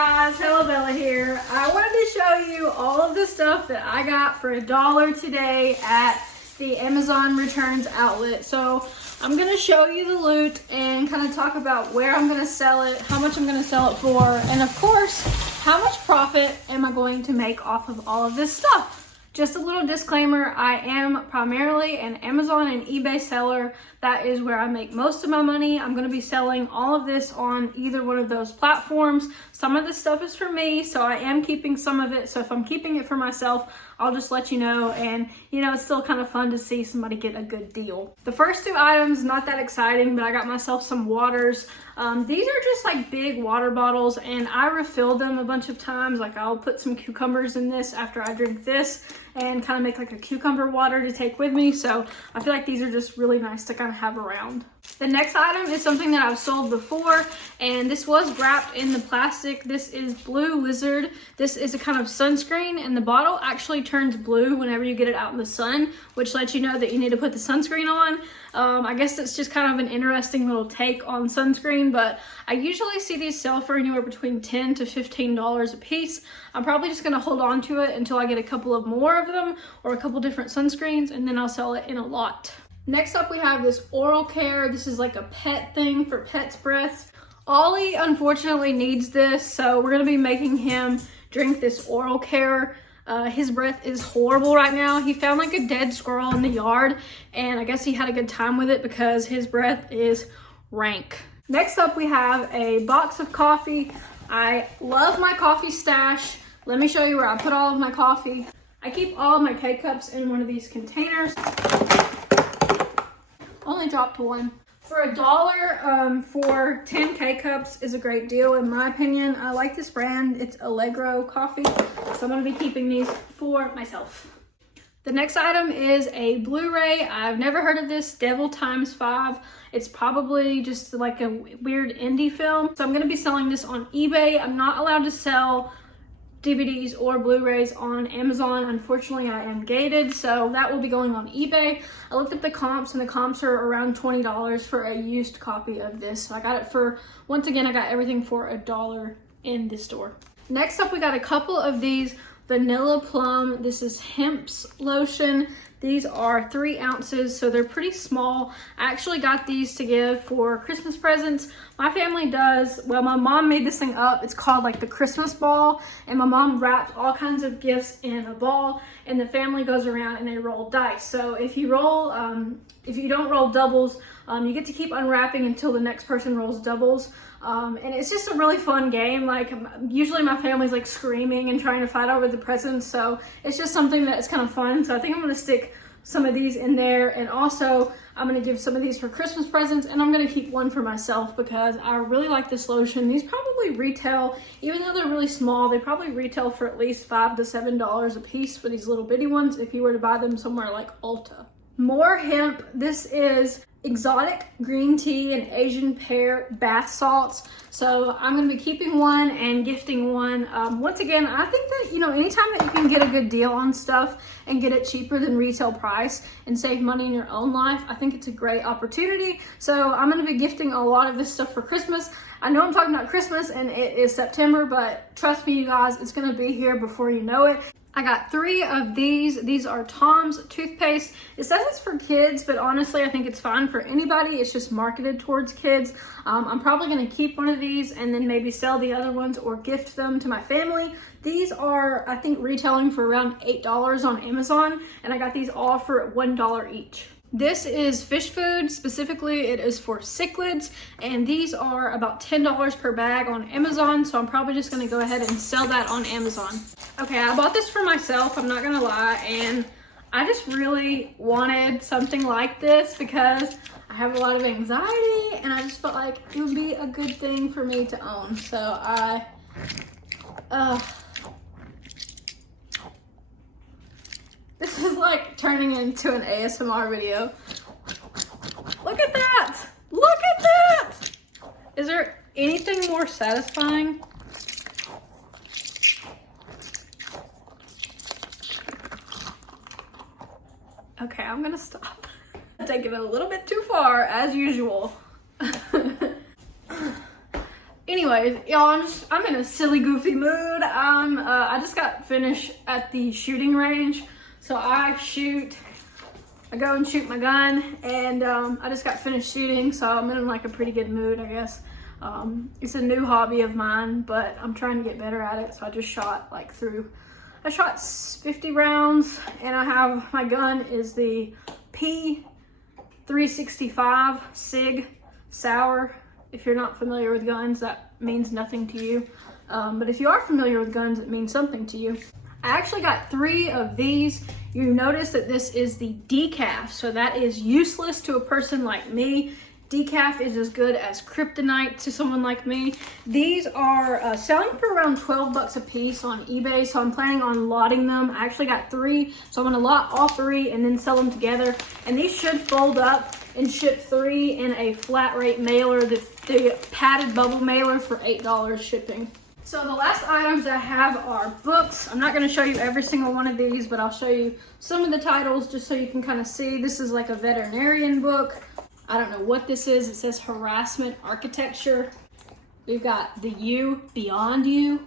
guys, Hello Bella here. I wanted to show you all of the stuff that I got for $1 today at the Amazon returns outlet. So I'm gonna show you the loot and kind of talk about where I'm gonna sell it, how much I'm gonna sell it for, and of course, how much profit am I going to make off of all of this stuff. Just a little disclaimer, I am primarily an Amazon and eBay seller. That is where I make most of my money. I'm gonna be selling all of this on either one of those platforms. Some of this stuff is for me, so I am keeping some of it. So if I'm keeping it for myself, I'll just let you know. And you know, it's still kind of fun to see somebody get a good deal. The first two items, not that exciting, but I got myself some waters. These are just like big water bottles, and I refill them a bunch of times. Like I'll put some cucumbers in this after I drink this and kind of make like a cucumber water to take with me. So I feel like these are just really nice to kind of have around. The next item is something that I've sold before, and this was wrapped in the plastic. This is Blue Lizard. This is a kind of sunscreen, and the bottle actually turns blue whenever you get it out in the sun, which lets you know that you need to put the sunscreen on. I guess it's just kind of an interesting little take on sunscreen, but I usually see these sell for anywhere between $10 to $15 a piece. I'm probably just gonna hold on to it until I get a couple of more of them or a couple different sunscreens, and then I'll sell it in a lot. Next up, we have this oral care. This is like a pet thing for pets' breaths. Ollie unfortunately needs this, so we're gonna be making him drink this oral care. His breath is horrible right now. He found like a dead squirrel in the yard, and I guess he had a good time with it because his breath is rank. Next up, we have a box of coffee. I love my coffee stash. Let me show you where I put all of my coffee. I keep all of my K-cups in one of these containers. Only dropped one. For $1 for 10 K-cups is a great deal in my opinion. I like this brand. It's Allegro coffee, so I'm gonna be keeping these for myself. The next item is a Blu-ray. I've never heard of this, Devil Times 5. It's probably just like a weird indie film. So I'm gonna be selling this on eBay. I'm not allowed to sell DVDs or Blu-rays on Amazon. Unfortunately, I am gated, so that will be going on eBay. I looked at the comps, and the comps are around $20 for a used copy of this. So I got it for, once again, I got everything for $1 in this store. Next up, we got a couple of these Vanilla Plum. This is Hemp's lotion. These are 3 ounces, so they're pretty small. I actually got these to give for Christmas presents. My family does, well, my mom made this thing up. It's called like the Christmas ball, and my mom wrapped all kinds of gifts in a ball, and the family goes around and they roll dice. So if you roll, if you don't roll doubles, you get to keep unwrapping until the next person rolls doubles. And it's just a really fun game. Like usually my family's like screaming and trying to fight over the presents, so it's just something that's kind of fun. So I think I'm gonna stick some of these in there, and also I'm gonna give some of these for Christmas presents, and I'm gonna keep one for myself because I really like this lotion. These probably retail, even though they're really small, they probably retail for at least $5 to $7 a piece for these little bitty ones if you were to buy them somewhere like Ulta. More hemp. This is exotic green tea and Asian pear bath salts. So I'm going to be keeping one and gifting one. Once again, I think that, you know, anytime that you can get a good deal on stuff and get it cheaper than retail price and save money in your own life, I think it's a great opportunity. So I'm going to be gifting a lot of this stuff for Christmas. I know I'm talking about Christmas and it is September, but trust me, you guys, it's going to be here before you know it. I got 3 of these. These are Tom's toothpaste. It says it's for kids, but honestly, I think it's fine for anybody. It's just marketed towards kids. I'm probably gonna keep one of these and then maybe sell the other ones or gift them to my family. These are, I think, retailing for around $8 on Amazon, and I got these all for $1 each. This is fish food. Specifically, it is for cichlids, and these are about $10 per bag on Amazon, so I'm probably just gonna go ahead and sell that on Amazon. Okay, I bought this for myself, I'm not gonna lie, and I just really wanted something like this because I have a lot of anxiety, and I just felt like it would be a good thing for me to own. So this is like turning into an ASMR video. Look at that! Look at that! Is there anything more satisfying? Okay, I'm gonna stop. Take it a little bit too far, as usual. Anyway. anyways, y'all, I'm in a silly, goofy mood. I just got finished at the shooting range. So I go and shoot my gun, and I just got finished shooting, so I'm in like a pretty good mood, I guess. It's a new hobby of mine, but I'm trying to get better at it. So I just shot I shot 50 rounds, and my gun is the P365 SIG Sauer. If you're not familiar with guns, that means nothing to you. But if you are familiar with guns, it means something to you. I actually got 3 of these. You notice that this is the decaf, so that is useless to a person like me. Decaf is as good as kryptonite to someone like me. These are selling for around 12 bucks a piece on eBay, so I'm planning on lotting them. I actually got 3, so I'm gonna lot all 3 and then sell them together. And these should fold up and ship 3 in a flat rate mailer, the padded bubble mailer for $8 shipping. So the last items that I have are books. I'm not going to show you every single one of these, but I'll show you some of the titles just so you can kind of see. This is like a veterinarian book. I don't know what this is. It says Harassment Architecture. We've got The You, Beyond You.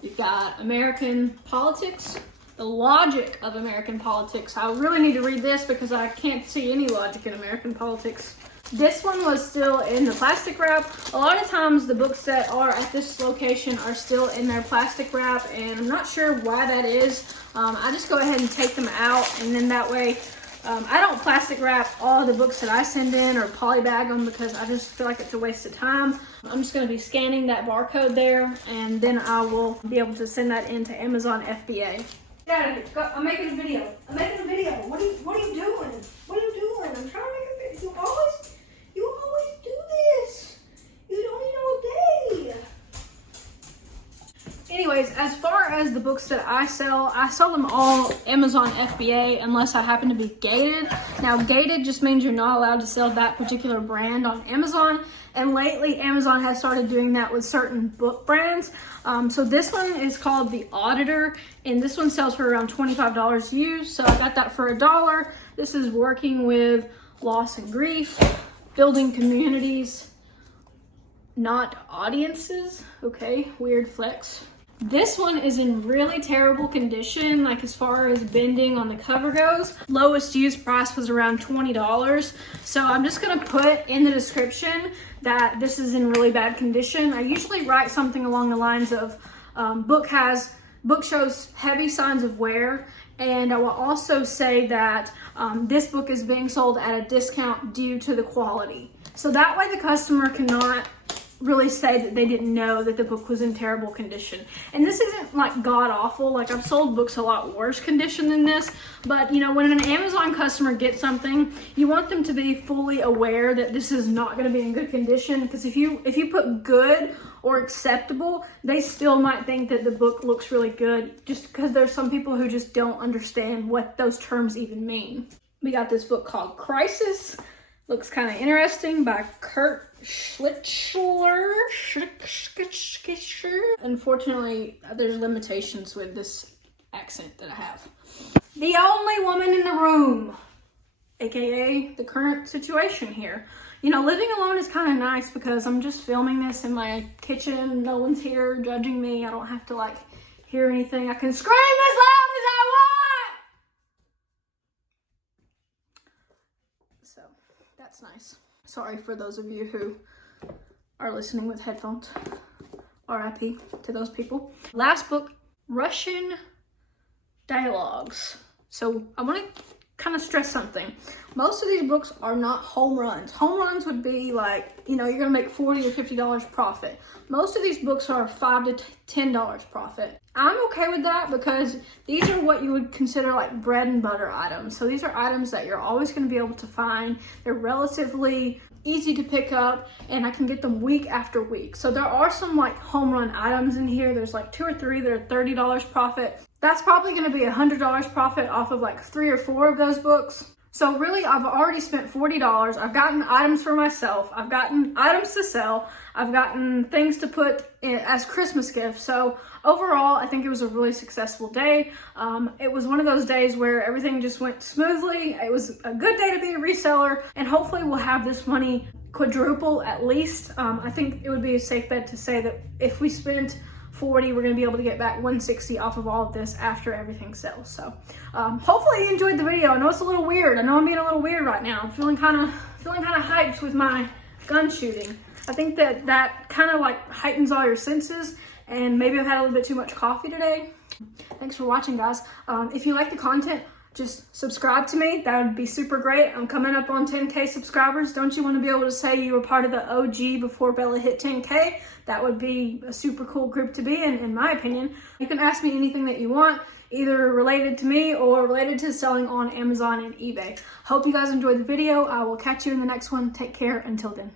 We've got American Politics, The Logic of American Politics. I really need to read this because I can't see any logic in American politics. This one was still in the plastic wrap. A lot of times the books that are at this location are still in their plastic wrap, and I'm not sure why that is. I just go ahead and take them out, and then that way I don't plastic wrap all of the books that I send in or polybag them because I just feel like it's a waste of time. I'm just going to be scanning that barcode there, and then I will be able to send that into Amazon FBA. Get out of here. Go. I'm making a video. What are you doing? What are you doing? I'm trying to make a video. You always do this. You don't eat all day. Anyways, as far as the books that I sell them all Amazon FBA unless I happen to be gated. Now, gated just means you're not allowed to sell that particular brand on Amazon. And lately, Amazon has started doing that with certain book brands. So this one is called The Auditor, and this one sells for around $25 used. So I got that for $1. This is Working with Loss and Grief, Building Communities, Not Audiences. Okay, weird flex. This one is in really terrible condition, like as far as bending on the cover goes. Lowest used price was around $20. So I'm just gonna put in the description that this is in really bad condition. I usually write something along the lines of book shows heavy signs of wear. And I will also say that this book is being sold at a discount due to the quality. So that way the customer cannot really say that they didn't know that the book was in terrible condition. And this isn't like god awful. Like, I've sold books a lot worse condition than this, but you know, when an Amazon customer gets something, you want them to be fully aware that this is not going to be in good condition, because if you put good or acceptable, they still might think that the book looks really good, just because there's some people who just don't understand what those terms even mean. We got this book called Crisis. Looks kind of interesting, by Kurt Schlitzler. Unfortunately, there's limitations with this accent that I have. The Only Woman in the Room, aka the current situation here. You know, living alone is kind of nice because I'm just filming this in my kitchen. No one's here judging me. I don't have to like hear anything. I can scream as loud as I want. So that's nice. Sorry for those of you who are listening with headphones. RIP to those people. Last book, Russian Dialogues. So I want to kind of stress something. Most of these books are not home runs. Home runs would be like, you know, you're gonna make $40 or $50 profit. Most of these books are $5 to $10 profit. I'm okay with that because these are what you would consider like bread and butter items. So these are items that you're always going to be able to find. They're relatively easy to pick up, and I can get them week after week. So there are some like home run items in here. There's like 2 or 3 that are $30 profit. That's probably going to be $100 profit off of like 3 or 4 of those books. So really, I've already spent $40. I've gotten items for myself. I've gotten items to sell. I've gotten things to put in as Christmas gifts. So overall, I think it was a really successful day. It was one of those days where everything just went smoothly. It was a good day to be a reseller, and hopefully we'll have this money quadruple at least. I think it would be a safe bet to say that if we spent 40, we're gonna be able to get back 160 off of all of this after everything sells. So hopefully you enjoyed the video. I know it's a little weird. I know I'm being a little weird right now. I'm feeling kind of hyped with my gun shooting. I think that kind of like heightens all your senses, and maybe I've had a little bit too much coffee today. Thanks for watching, guys. If you like the content, just subscribe to me. That would be super great. I'm coming up on 10K subscribers. Don't you want to be able to say you were part of the OG before Bella hit 10K? That would be a super cool group to be in my opinion. You can ask me anything that you want, either related to me or related to selling on Amazon and eBay. Hope you guys enjoyed the video. I will catch you in the next one. Take care until then.